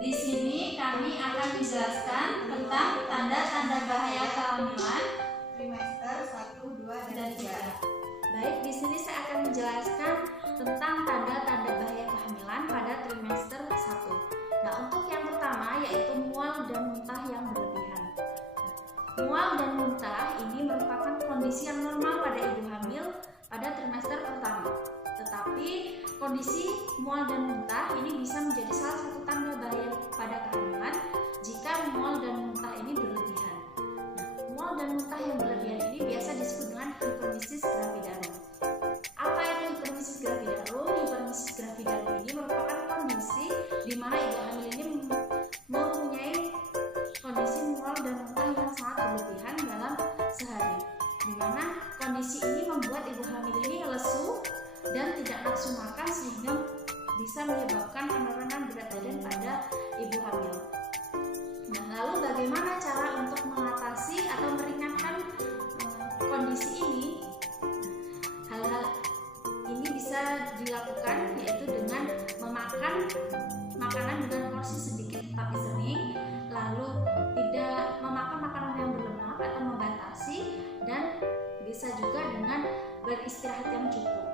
Di sini kami akan menjelaskan tentang tanda-tanda bahaya kehamilan trimester 1, 2, dan 3. Baik, di sini saya akan menjelaskan tentang tanda-tanda bahaya kehamilan pada trimester 1. Nah, untuk yang pertama yaitu mual dan muntah yang berlebihan. Mual dan muntah ini merupakan kondisi yang normal pada ibu hamil pada trimester pertama. Tetapi kondisi mual dan muntah ini bisa menjadi salah satu tanda bahaya pada kehamilan jika mual dan muntah ini berlebihan. Nah, mual dan muntah yang berlebihan ini biasa disebut dengan hipermesis gravidarum. Apa itu hipermesis gravidarum? Hipermesis gravidarum ini merupakan kondisi di mana ibu hamil ini mempunyai kondisi mual dan muntah yang sangat berlebihan dalam sehari, di mana kondisi ini membuat ibu hamil ini lesu dan tidak nafsu makan sehingga bisa menyebabkan penurunan berat badan pada ibu hamil. Nah, lalu bagaimana cara untuk mengatasi atau meringankan kondisi ini? Hal-hal ini bisa dilakukan yaitu dengan memakan makanan dengan porsi sedikit tapi sering, lalu tidak memakan makanan yang berlemak atau membatasi, dan bisa juga dengan beristirahat yang cukup.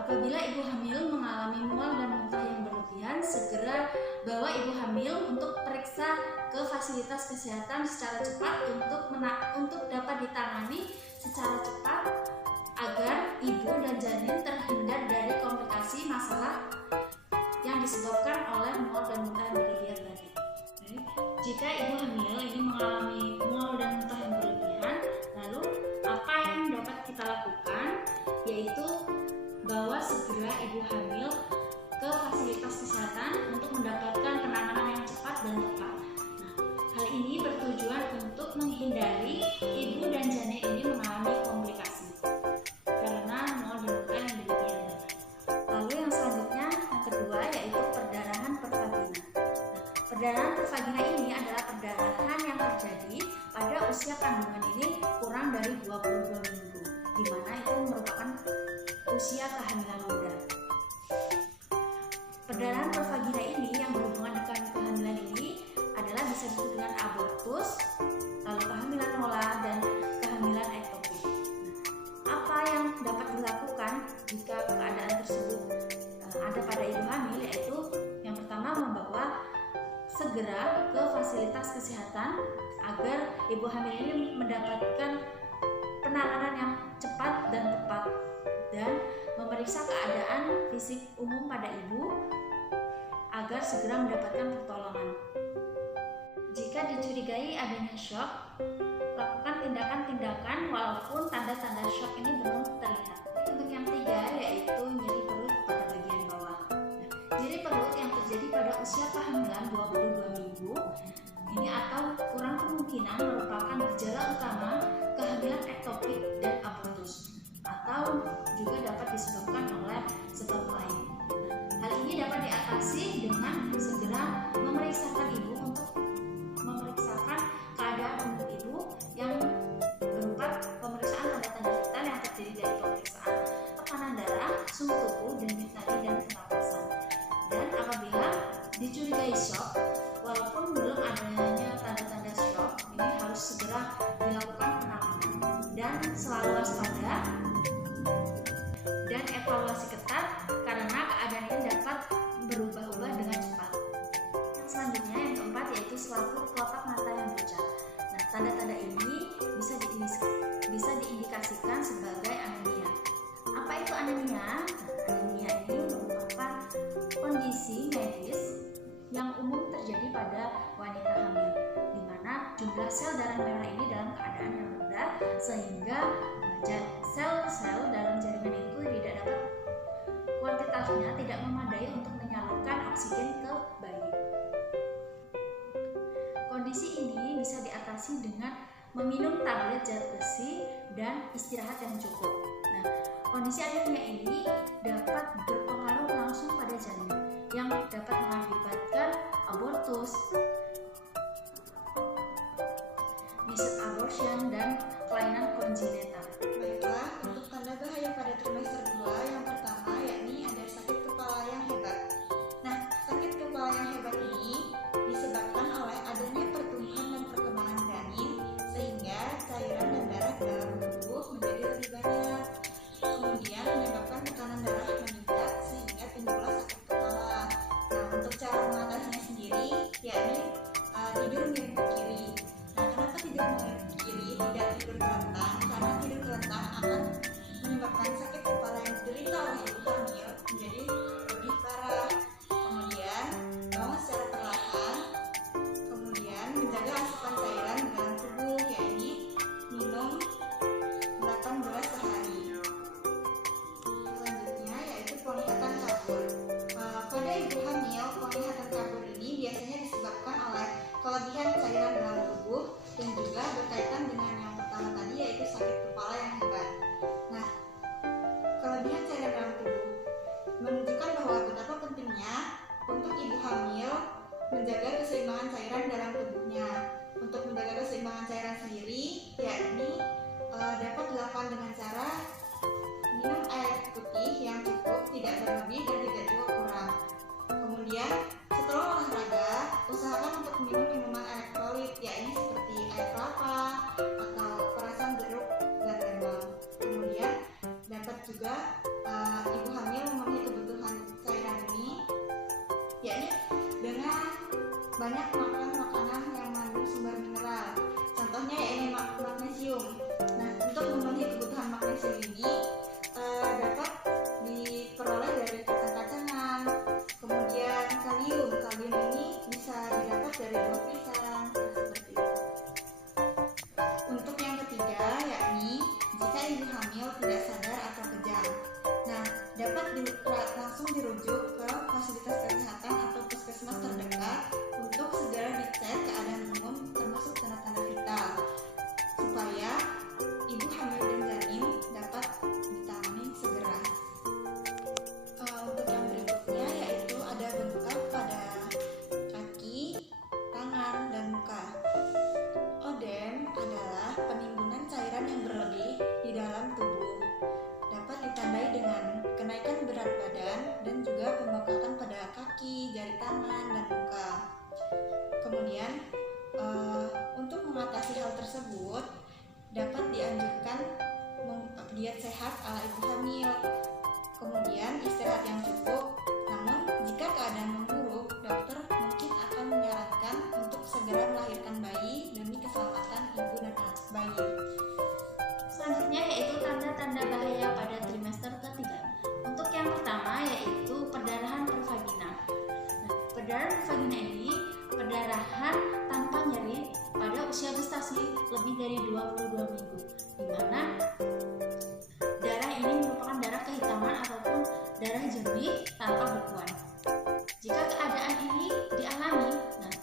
Apabila ibu hamil mengalami mual dan muntah yang berlebihan, segera bawa ibu hamil untuk periksa ke fasilitas kesehatan secara cepat untuk dapat ditangani secara cepat agar ibu dan janin terhindar dari komplikasi masalah yang disebabkan oleh mual dan muntah yang berlebihan tadi. Jika ibu hamil ini mengalami mual dan muntah yang berlebihan, lalu apa yang dapat kita lakukan? Yaitu bawa segera ibu hamil ke fasilitas kesehatan untuk mendapatkan penanganan yang cepat dan tepat. Nah, hal ini bertujuan untuk menghindari ibu dan janin ini mengalami komplikasi karena mual dan muntah yang berlebihan. Lalu yang selanjutnya, yang kedua yaitu perdarahan pervagina. Nah, perdarahan pervagina ini adalah perdarahan yang terjadi pada usia kandungan ini kurang dari 22 minggu, di mana itu merupakan usia kehamilan muda. Perdarahan pervagina ini yang berhubungan dengan kehamilan ini adalah bisa disebut dengan abortus, lalu kehamilan molar, dan kehamilan ektopik. Apa yang dapat dilakukan jika keadaan tersebut ada pada ibu hamil, yaitu yang pertama membawa segera ke fasilitas kesehatan agar ibu hamil ini mendapatkan penanganan yang cepat dan tepat, dan memeriksa keadaan fisik umum pada ibu agar segera mendapatkan pertolongan. Jika dicurigai adanya shock, lakukan tindakan-tindakan walaupun tanda-tanda shock ini belum terlihat. Untuk yang ketiga yaitu nyeri perut pada bagian bawah. Nyeri perut yang terjadi pada usia kehamilan 22 minggu ini atau kurang kemungkinan merupakan gejala utama kehamilan ektopik dan abortus, atau juga dapat disebabkan oleh sebab lain. Hal ini dapat diatasi dengan segera memeriksakan ibu untuk memeriksakan keadaan umum ibu yang berupa pemeriksaan tanda-tanda vital yang terdiri dari pemeriksaan tekanan darah, suhu tubuh, denyut nadi, dan pernapasan. Dan apabila dicurigai shock, walaupun belum adanya tanda-tanda shock, ini harus segera dilakukan penanganan dan selalu waspada dan evaluasi ketat karena keadaan ini dapat berubah-ubah dengan cepat. Selanjutnya yang keempat yaitu selaput kelopak mata yang pucat. Nah, tanda-tanda ini bisa diindikasikan sebagai anemia. Apa itu anemia? Anemia ini merupakan kondisi medis yang umum terjadi pada wanita hamil, di mana jumlah sel darah merah ini dalam keadaan yang rendah sehingga sel-sel dalam jaringan itu tidak dapat, kuantitasnya tidak memadai untuk menyalurkan oksigen ke bayi. Kondisi ini bisa diatasi dengan meminum tablet zat besi dan istirahat yang cukup. Nah, kondisi anemia ini dapat berpengaruh langsung pada janin yang dapat mengakibatkan abortus, missed abortion, dan kelainan kongenital. Baiklah, untuk tanda bahaya pada trimester 2 yang pertama yakni ada sakit kepala yang hebat. Nah, sakit hamil, penglihatan kabur ini biasanya disebabkan oleh kelebihan cairan dalam tubuh dan juga berkaitan dengan yang pertama tadi, yaitu sakit kepala yang hebat. Nah, kelebihan cairan dalam tubuh menunjukkan bahwa betapa pentingnya untuk ibu hamil menjaga keseimbangan cairan dalam tubuhnya. Untuk menjaga keseimbangan cairan sendiri, yakni dapat dilakukan dengan cara minum air putih yang cukup, tidak berlebih dan tidak juga kurang. Kemudian setelah olahraga, usahakan untuk minum minuman elektrolit, yakni seperti air kelapa atau perasan jeruk dan lemon. Kemudian dapat juga ibu hamil memenuhi kebutuhan cairan ini, yakni dengan banyak makan makanan yang mengandung sumber mineral. Contohnya yakni magnesium. Nah, untuk memenuhi kebutuhan magnesium ini dapat diperoleh dari kacang-kacangan. Kemudian kalium ini bisa didapat dari buah pisang, seperti itu. Untuk yang ketiga, yakni jika ibu hamil tidak sadar atau kejang. Nah, dapat langsung dirujuk ke fasilitas kesehatan atau puskesmas terdekat untuk segera dicek keadaan umum termasuk tanda-tanda vital, supaya ibu hamil dan janin dapat ditangani segera. Untuk yang berikutnya yaitu ada bengkak pada kaki, tangan, dan muka. Odem adalah penimbunan cairan yang berlebih di dalam tubuh. Dapat ditandai dengan kenaikan berat badan dan juga pembengkakan pada kaki, jari tangan, dan muka. Kemudian untuk mengatasi hal tersebut dapat dianjurkan diet sehat ala ibu hamil, kemudian istirahat yang cukup. Namun jika keadaan memburuk, dokter mungkin akan menyarankan untuk segera melahirkan bayi demi keselamatan ibu dan bayi. Selanjutnya yaitu tanda-tanda bahaya pada trimester ketiga. Untuk yang pertama yaitu perdarahan pervagina. Nah, perdarahan pervagina ini perdarahan tanpa nyeri pada usia gestasi lebih dari 22 minggu, di mana darah ini merupakan darah kehitaman ataupun darah jernih tanpa bekuan. Jika keadaan ini dialami, nah,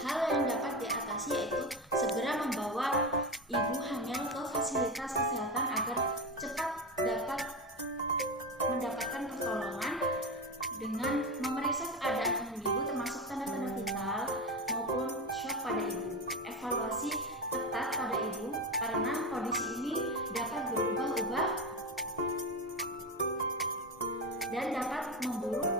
hal yang dapat diatasi yaitu segera membawa ibu hamil ke fasilitas kesehatan agar cepat dapat mendapatkan pertolongan dengan memeriksa keadaan umum ibu termasuk tanda-tanda vital maupun shock pada ibu. Evaluasi ketat pada ibu karena kondisi ini dapat berubah-ubah dan dapat memburuk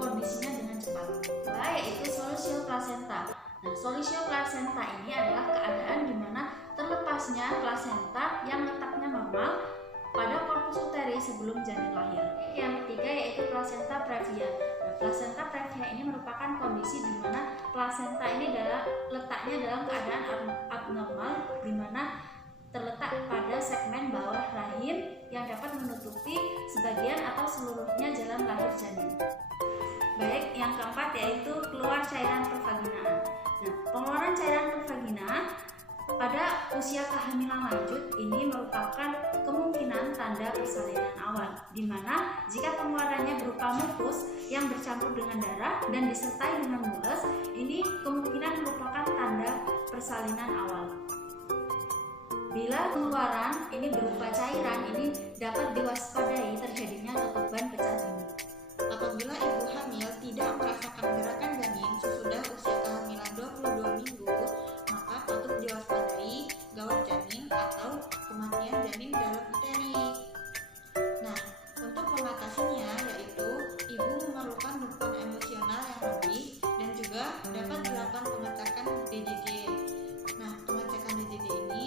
kondisinya dengan cepat. Kedua yaitu solusio placenta. Nah, solusio placenta ini adalah keadaan di mana terlepasnya plasenta yang letaknya normal pada korpus uteri sebelum janin lahir. Yang ketiga yaitu placenta previa. Nah, placenta previa ini merupakan kondisi di mana plasenta ini letaknya dalam keadaan abnormal, di mana terletak pada segmen bawah rahim yang dapat menutupi sebagian atau seluruhnya jalan lahir janin. Baik, yang keempat yaitu keluar cairan pervaginaan. Nah, pengeluaran cairan pervagina pada usia kehamilan lanjut ini merupakan kemungkinan tanda persalinan awal, di mana jika pengeluarannya berupa mukus yang bercampur dengan darah dan disertai dengan mules, ini kemungkinan merupakan tanda persalinan awal. Bila pengeluaran ini berupa cairan, ini dapat diwaspadai terjadinya ketuban pecah janin. Apabila ibu hamil tidak merasakan gerakan janin sesudah usia kehamilan 22 minggu, maka patut diwaspadai gawat janin atau kematian janin dalam uteri. Nah, untuk mengatasinya yaitu ibu memerlukan dukungan emosional yang lebih dan juga dapat dilakukan pengecekan DJJ. Nah, pengecekan DJJ ini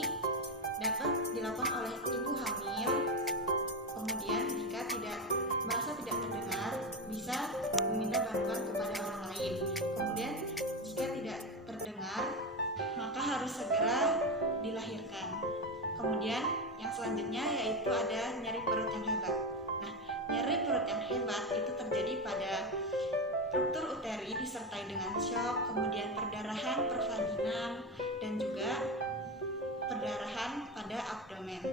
dapat dilakukan oleh ibu hamil. Kemudian jika merasa tidak terdengar, bisa meminta bantuan kepada orang lain. Kemudian jika tidak terdengar, maka harus segera dilahirkan. Kemudian yang selanjutnya yaitu ada nyeri perut yang hebat. Nah, nyeri perut yang hebat itu terjadi pada ruptur uteri disertai dengan shock, kemudian perdarahan pervaginam dan juga perdarahan pada abdomen.